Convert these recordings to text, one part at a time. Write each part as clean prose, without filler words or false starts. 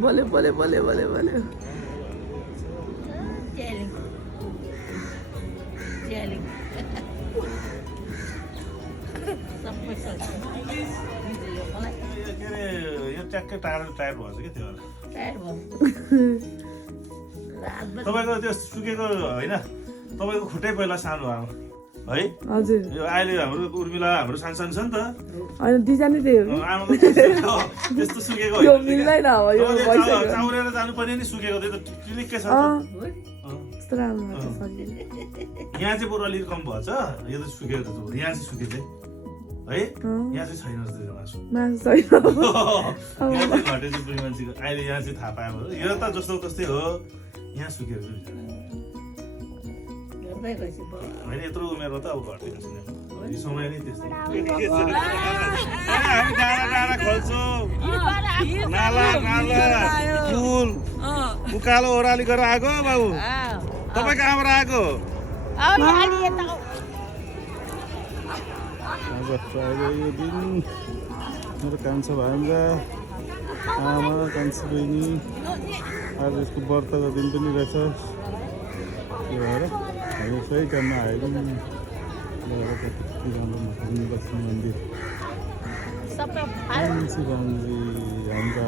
बोले बोले बोले बोले बोले ट्याक्कै टायर भएछ कि त्यो तपाईँको त्यो सुकेको होइन तपाईँको खुट्टै पहिला सानो आयो है हजुर यो अहिले हाम्रो उर्मिला हाम्रो सानसानो छ नि त होइन दुईजना त्यही हो आमाको त्यस्तो सुकेको यो मिल्दैन अब यो चाउरेर जानुपर्ने नि सुकेको त्यो त टिलिक्कै छ यस्तो राम्रो यहाँ चाहिँ बरु अलिक कम भएछ यो त सुकेको त यहाँ चाहिँ सुके चाहिँ है यहाँ चाहिँ छैन जस्तो मासु मासु छैन यहाँ चाहिँ घटेछ बुढी मान्छेको अहिले यहाँ चाहिँ थाहा पायो यो त जस्तो तस्तै हो यहाँ सुकेको होइन यत्रो उमेरमा त अब घटिन्छ नि समय नै त्यस्तो हामी डाँडा डाँडा खोल्छौँ नाला नाला पुल उकालो ओह्राली गरेर आएको बाबु तपाईँ कहाँबाट आएको फ्राइडे यो दिन मेरो कान्छा भान्जा आमा कान्छी बहिनी आज यसको व्रतको दिन पनि रहेछ त्यो भएर हामी सही काममा आएको लक्ष्मी मन्दिर कान्छी भान्जी अन्त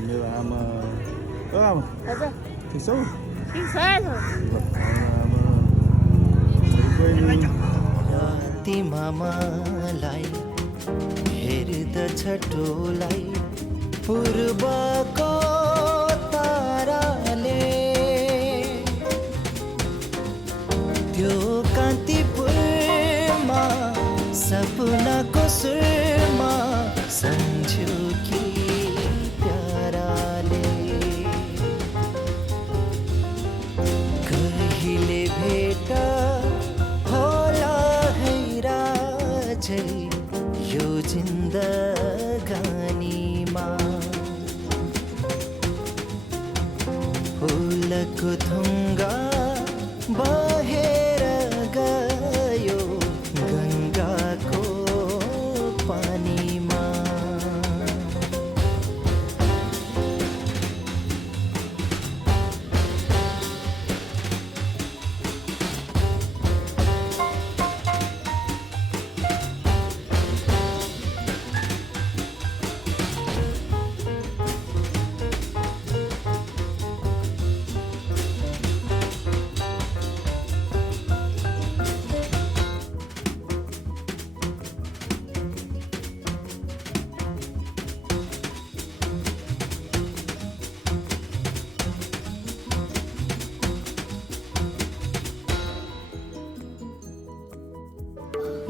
मेरो आमा आमा ठिक छौ मामालाई हेर्दछ टोलाई पूर्वको ताराले त्यो कान्तिपुरमा सपनाको सुरमा सम्झ्यो कि प्याराले कहिले भेट यो जिन्दगानीमा फुलको थुङ्गा बहेर गयो गङ्गाको पानीमा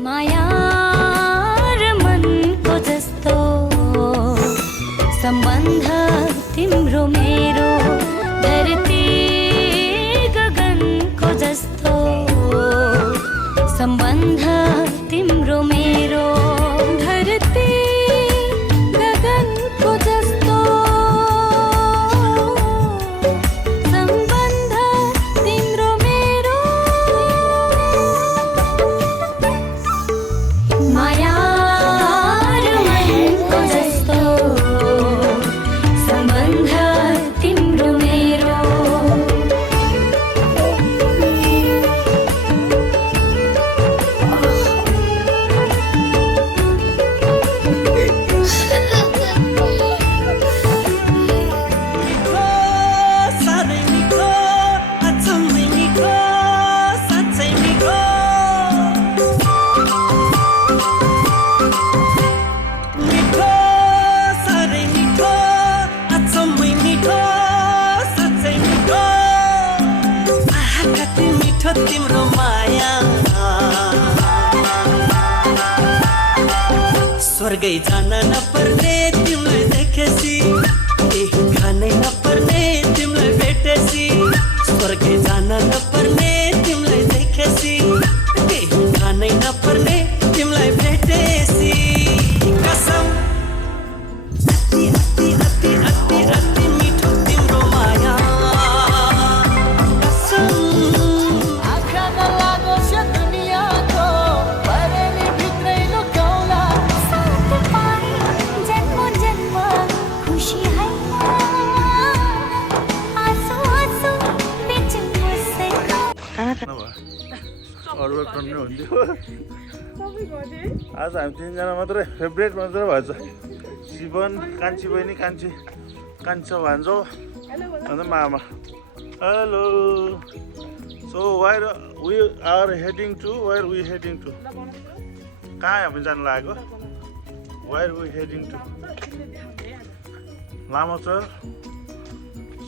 माया र मनको जस्तो सम्बन्ध तिम्रो मेरो धरती गगनको जस्तो सम्बन्ध तिम्रो मेरो धरती गगनको जस्तो सम्बन्ध तिम्रो मेरो माया र मनको जस्तो सम्बन्ध तिम्रो मेरो तिम्रो माया स्वर्गै जान नपर्ने तिमीलाई देखेसी केही खानै नपर्ने तिमीलाई भेटेसी स्वर्गै जान नपर्ने तिमीलाई देखेसी केही खानै नपर्ने तिमीलाई भेटेसी कसम अति अति अति अति अति मिठो तिम्रो माया कसम अर्डर गर्ने हुन्थ्यो आज हामी तिनजना मात्रै फेभरेट मात्रै भएछ शिवन कान्छी बहिनी कान्छी भान्जो अन्त मामा hello so where we are heading to कहाँ हामी जानु लागेको where we heading to Lamachaur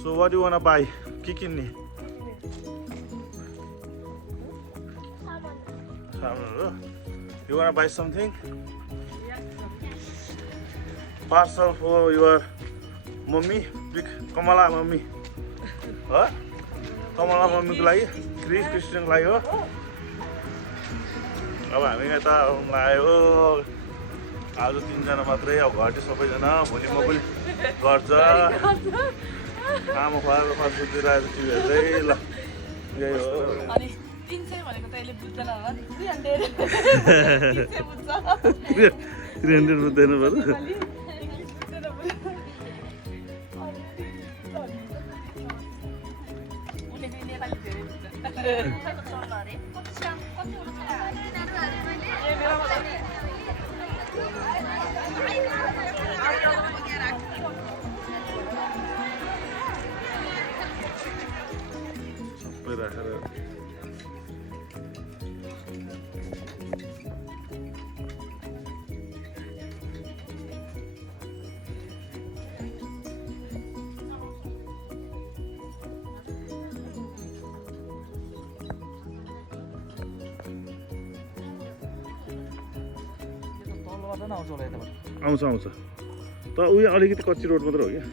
so what you want buy के किन्ने सामानहरू you want buy something parcel for your mummy Kamala mummy हो कमला मम्मीको लागि क्रिस्टियनको लागि हो अब हामी यता लाग्यो आज तिनजना मात्रै अब घर चाहिँ सबैजना भोलि म पनि गर्छ आमा खुवाएर सुतिरहेको टिभी हेर्दै ल यही हो 300 बुझ्दैन पर्छ सबै राखेर आउँछ त उयो अलिकति कच्ची रोड मात्र हो क्या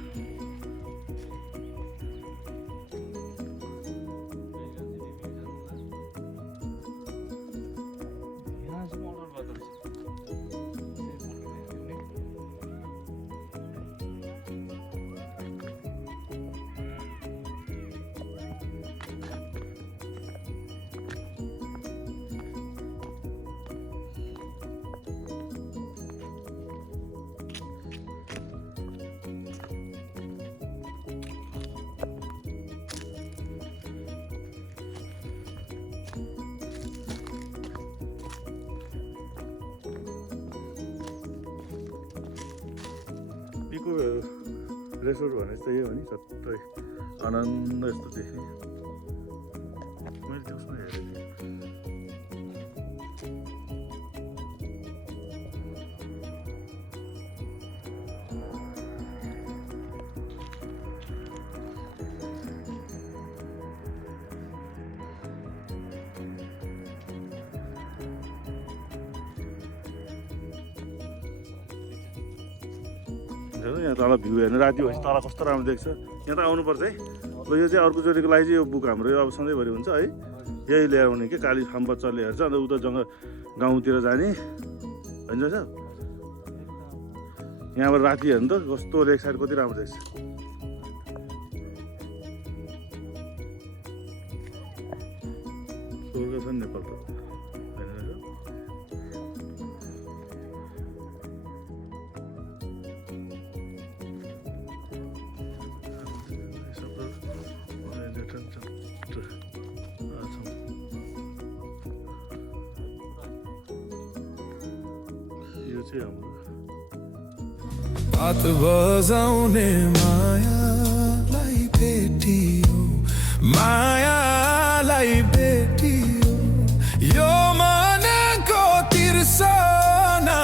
रेसोर्ट भने जस्तो यही हो नि सबै आनन्द यस्तो देखेँ मैले त्यसमा हेरेँ यहाँ तल भ्यू हेर्नु राति भएपछि तल कस्तो राम्रो देख्छ यहाँ त आउनुपर्छ है ल यो चाहिँ अर्कोचोटिको लागि चाहिँ यो बुक हाम्रो अब सधैँभरि हुन्छ है यही लिएर आउने कि काली फार्म बच्चा लिएर चाहिँ अन्त उता गाउँतिर जाने होइन सर यहाँबाट राति हेर्नु त कस्तो लेक साइड कति राम्रो देख्छ स्वर्ग छ नि नेपाल त बात बजाउने मायालाई भेटियो मायालाई भेटियो यो मनको तिर्सना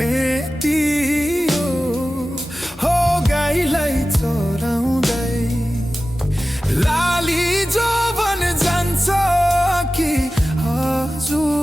मेटियो हो गाईलाई चराउँदै लाली जोवन जान्छ कि हजुर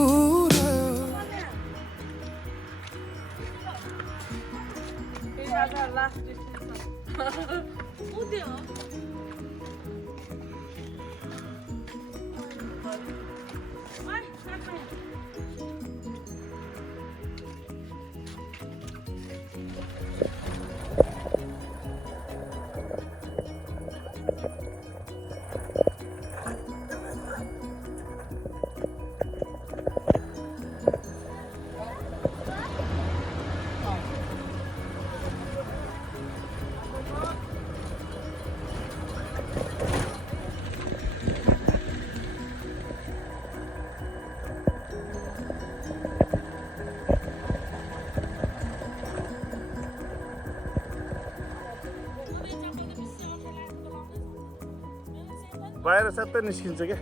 बाहिर सबै निस्किन्छ क्या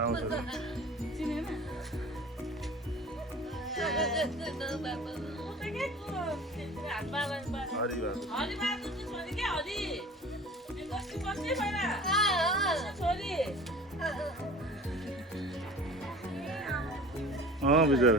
आउँछ बिचरा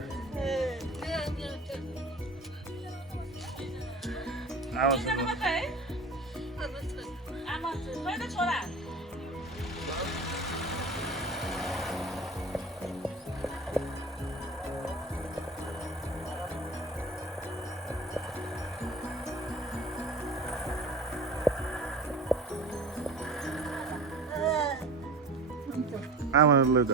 आमालाई त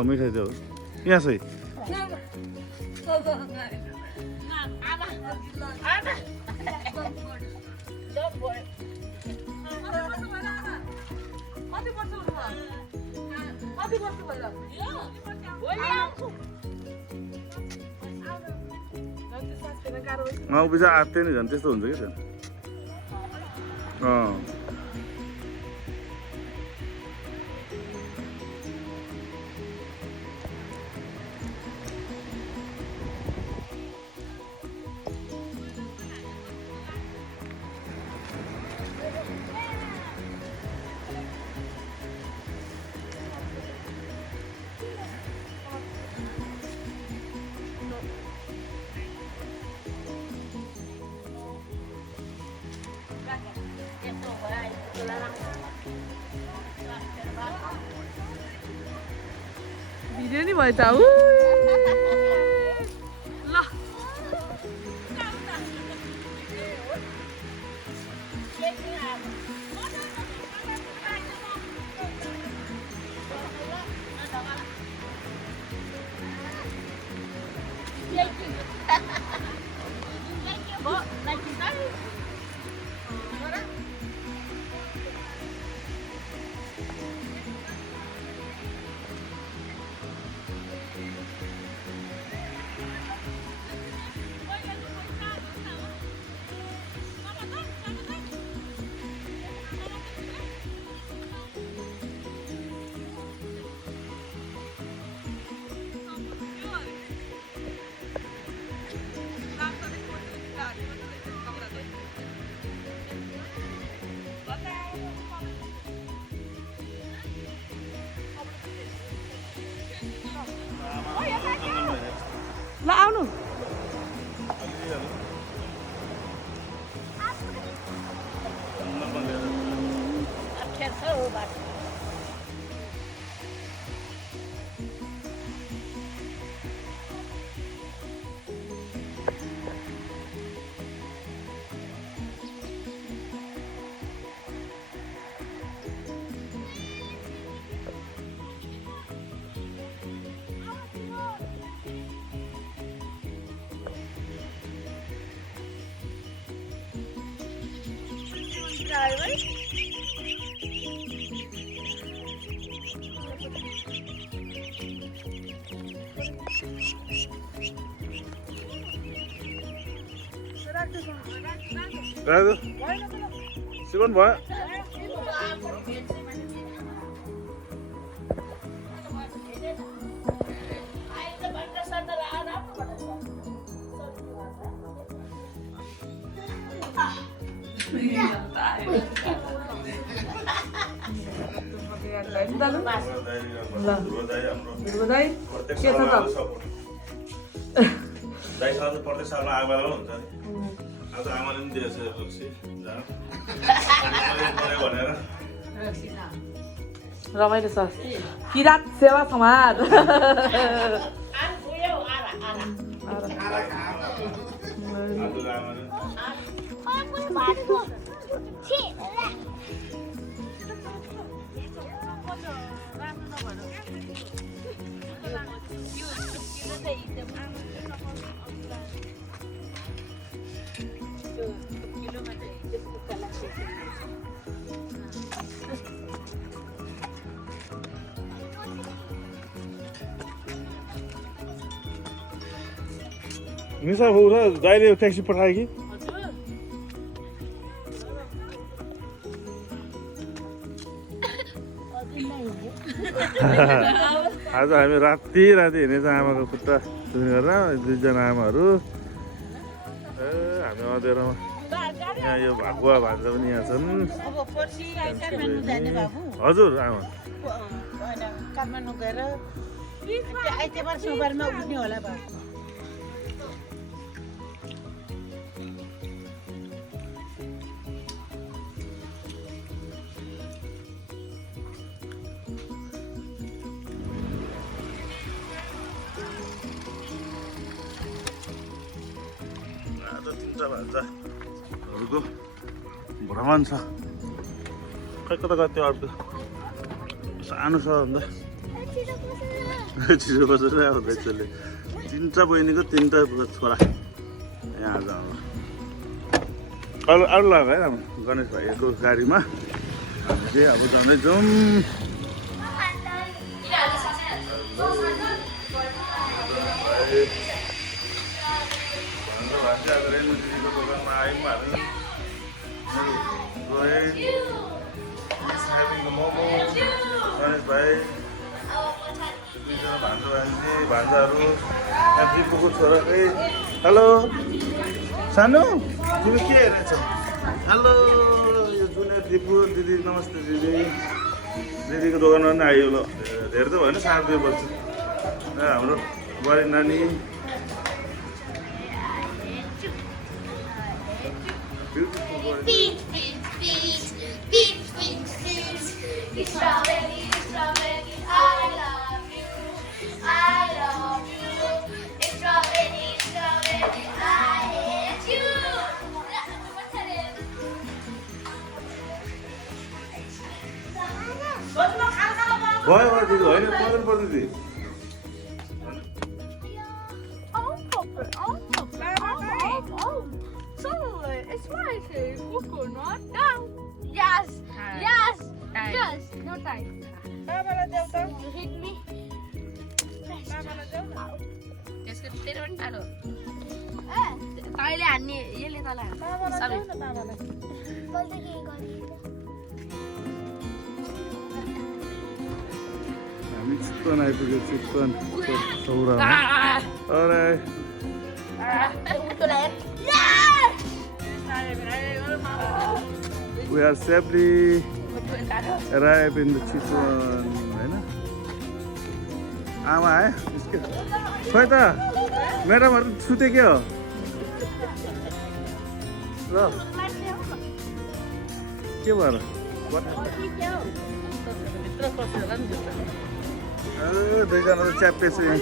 मिठाई देऊ यहाँ चाहिँ बिचा आत्तै नि झन् त्यस्तो हुन्छ कि झन् भिडियो नि भयो त ल ल आउनु राजु सिवन भयो दाइसँग त प्रत्येक सालमा आगोमा हुन्छ नि आज आमाले पनि दिएछ रक्सी भनेर रमाइलो छ किरात सेवा समाज निशा बाउ र दाइले ट्याक्सी पठायो कि आज हामी राति हिँडेछ आमाको खुट्टा गरेर 2 जना आमाहरू हामी अँधेरोमा यहाँ यो भागुवा भान्जा पनि यहाँ छन् हजुर आमा काठमाडौँ गएर आइतबार सोमबारमा उठ्ने होला बा भान्जाहरूको भ्रमण छ खै कता कता त्यो अर्को सानो छ भन्दा छिटो बसेर आउँदैछ यसले 3टा बहिनीको 3टा छोरा यहाँ आज अरू लाग्यो है गणेश भाइको गाडीमा हामी चाहिँ अब जाँदैछौँ रेलवेको दोकानमा आयौँ हामी मोमो गणेश भाइ 2 जना भान्जाहरू दिपुको छोराकै हेलो सानो तिमी के हेरेछौ हेलो यो जुनियर दिपु दिदी नमस्ते दिदीको दोकानमा पनि आयो ल धेरै त भएन 7-2 वर्ष हाम्रो बुहारी नानी भयो दिदी होइन पर्दैन पर्दैन दिदी It's my coconut. Down. Yes. Yes. Yes. No time. You hit me. त्यसको तेरो पनि टाढो तैँले हान्ने यसले तँलाई हामी चितवन आइपुग्यो चितवन सौरामा अरे we are safely arrived in the Chitwan हैन आमा है खोइ त म्याडमहरु छुटे के हो ल के भएर दुईजना त च्याप्पेछु है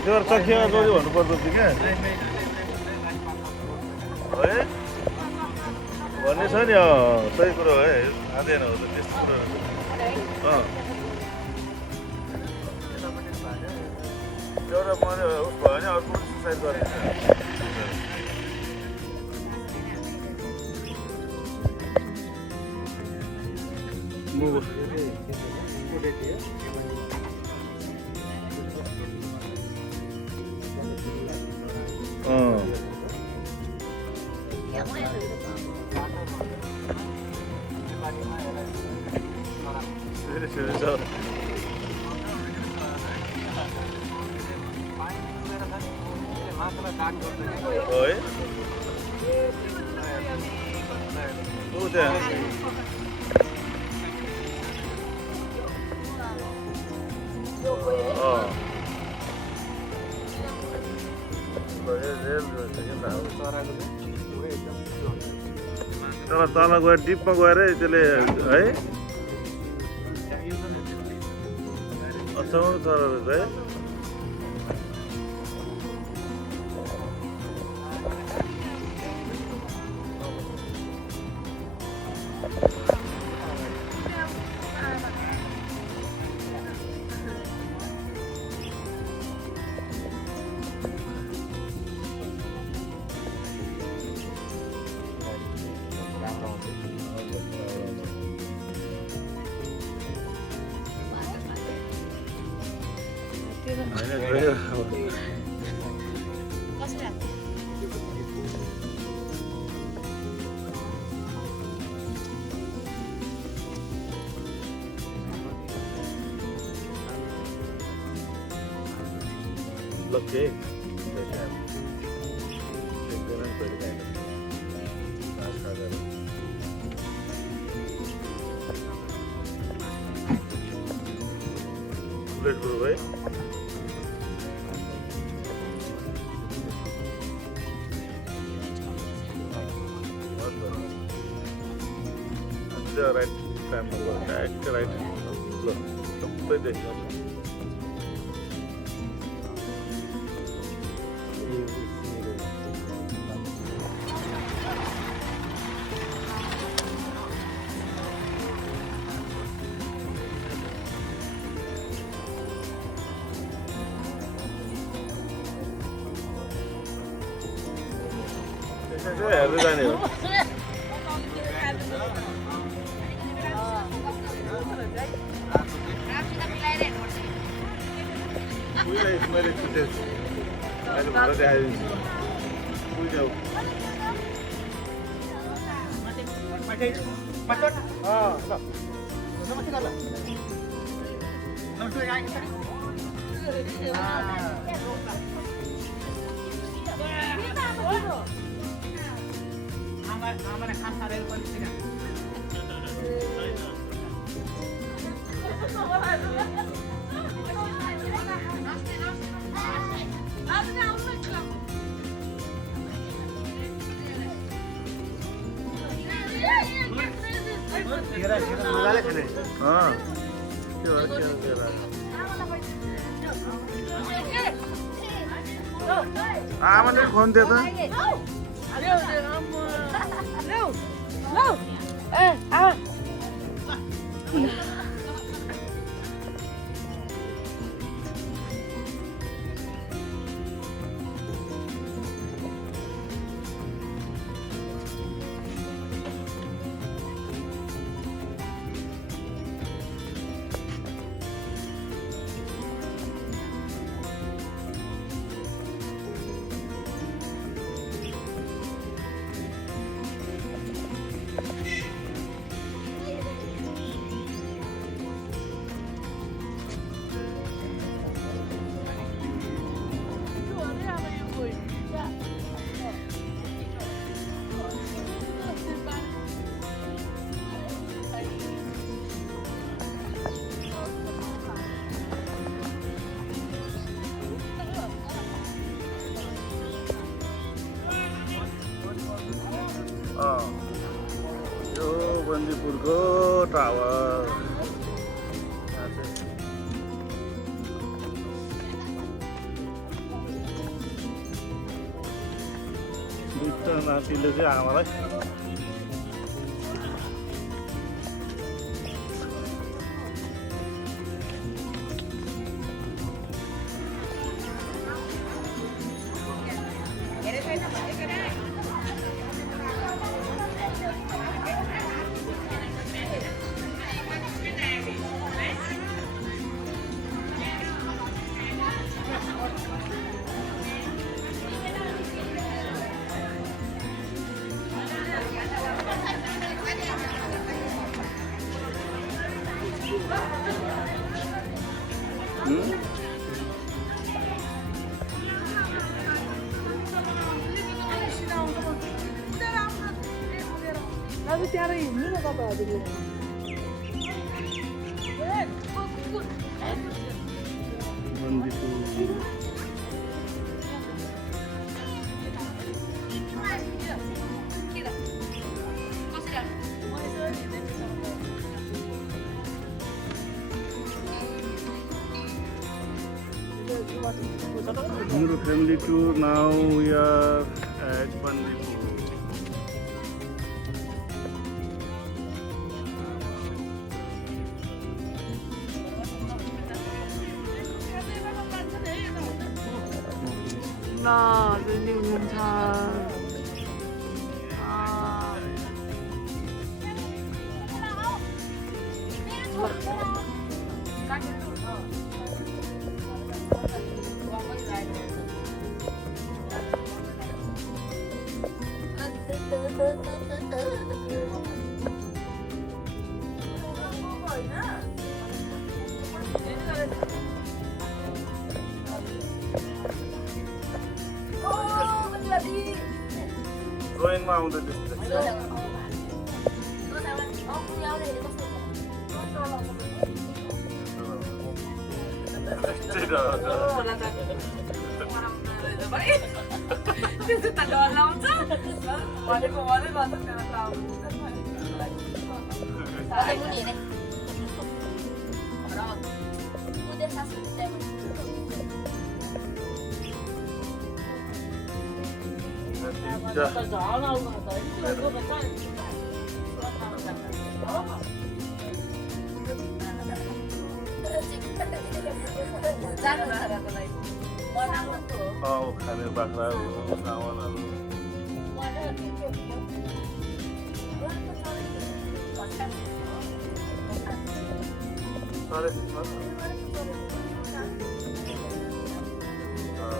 त्यो चखिया गऱ्यो भन्नुपर्छ क्या है भन्ने छ नि सही कुरो है आँदैन हो त त्यस्तो कुरो एउटा मैले उस भयो भने अर्को सुसाइड गरिन्छ है ऊ त्यहाँ तर तल गएर डिपमा गएर त्यसले है अचाउनु तर है Oke. Plate bro, right? Right time right. Look, हेर्दै जाने हो मैले छुटे अहिले भएर देखाइदिन्छु बुझ्यौ आमाले फोन दियो त यो बन्दीपुरको टावर दुईटा नातिले चाहिँ आमालाई दाजु त्यहाँ हिँड्नु न तपाईँहरूले बन्दीपुर हाम्रो family tour. Now we are at Bandipur. ल जुनी हुनुहुन्छ ट्रेनमा आउँदै त्यस्तै त्यस्तो त डर लाउँछ भनेको भने गर्छ त्यहाँ त खाने बाख्रा हो चामलहरू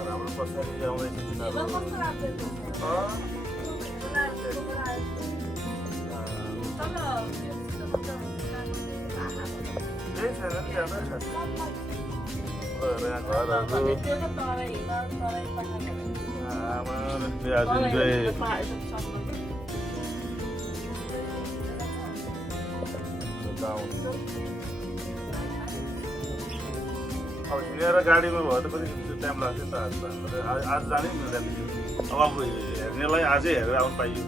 राम्रो पछाडि आउँदैछ त्यही छैन नि घरहरू अब हिँडेर गाडीमा भयो त पनि टाइम लाग्छ नि त आज जानै मिल्दैन थियो अब हेर्नेलाई आजै हेरेर आउनु पाइयो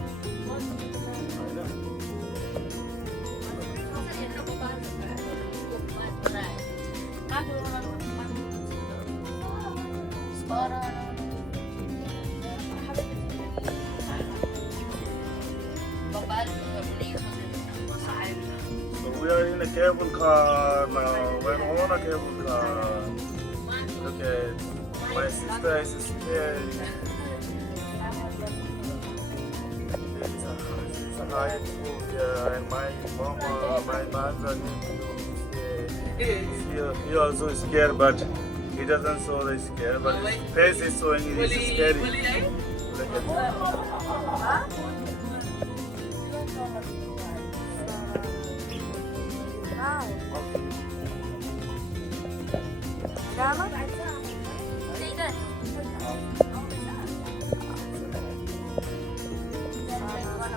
We are in a cable car now. We're on a cable car. Look at my sister is scared. It's a high school here, and my mama, my mother, he also is scared, but he doesn't show the scare. But his face is showing it is scary. Look at that.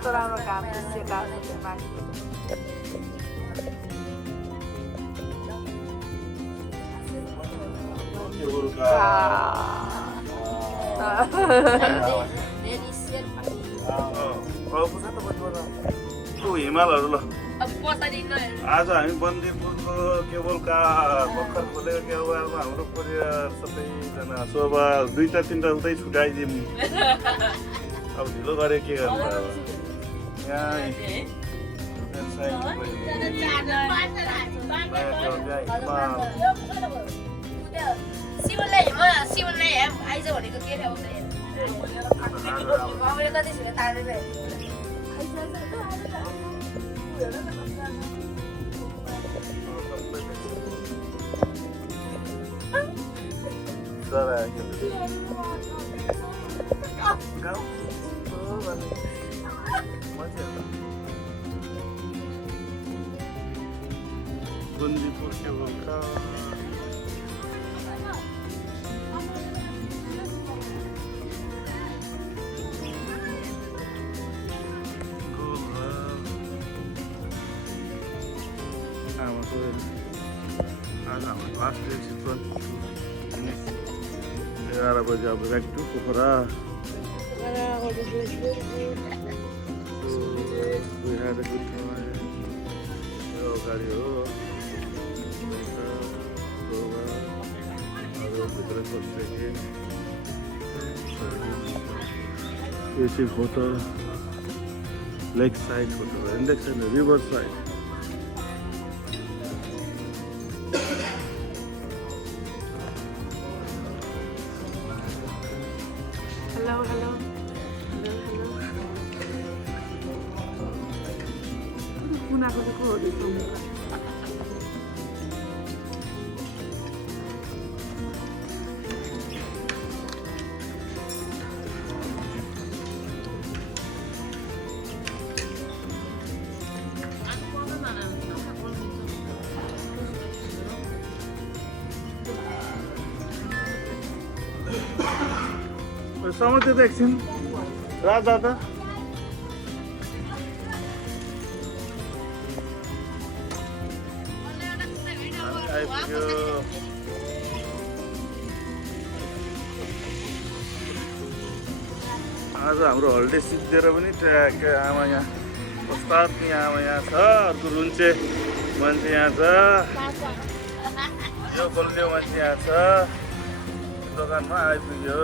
राम्रो काम सिकाएको मान्छे हिमालहरू ल आज हामी बन्दीपुरको cable car भर्खर खोलेको केबलमा हाम्रो परिवार सबैजना शोभा 2-3टा उतै छुट्याइदिउँ अब ढिलो गरे के गर्नु अब सिमनलाई आइज भनेको के बन्दीपुर केबल कार आमा सबैले आज हाम्रो लास्ट डे 11 बजे अब ब्याक टु पोखरा गाडी हो भित्र पस्दै एसी होटल लेक साइड होटल हेर्दै छैन रिभर साइड हेलो हेलो समझते त एकछिन रात दादा आइपुग्यो आज हाम्रो हलिडे सिद्धिएर पनि ट्र्याक्कै आमा यहाँ प्रस्तावनी आमा यहाँ छ अर्को रुन्चे मान्छे यहाँ छ यो बलियो मान्छे यहाँ छ दोकानमा आइपुग्यो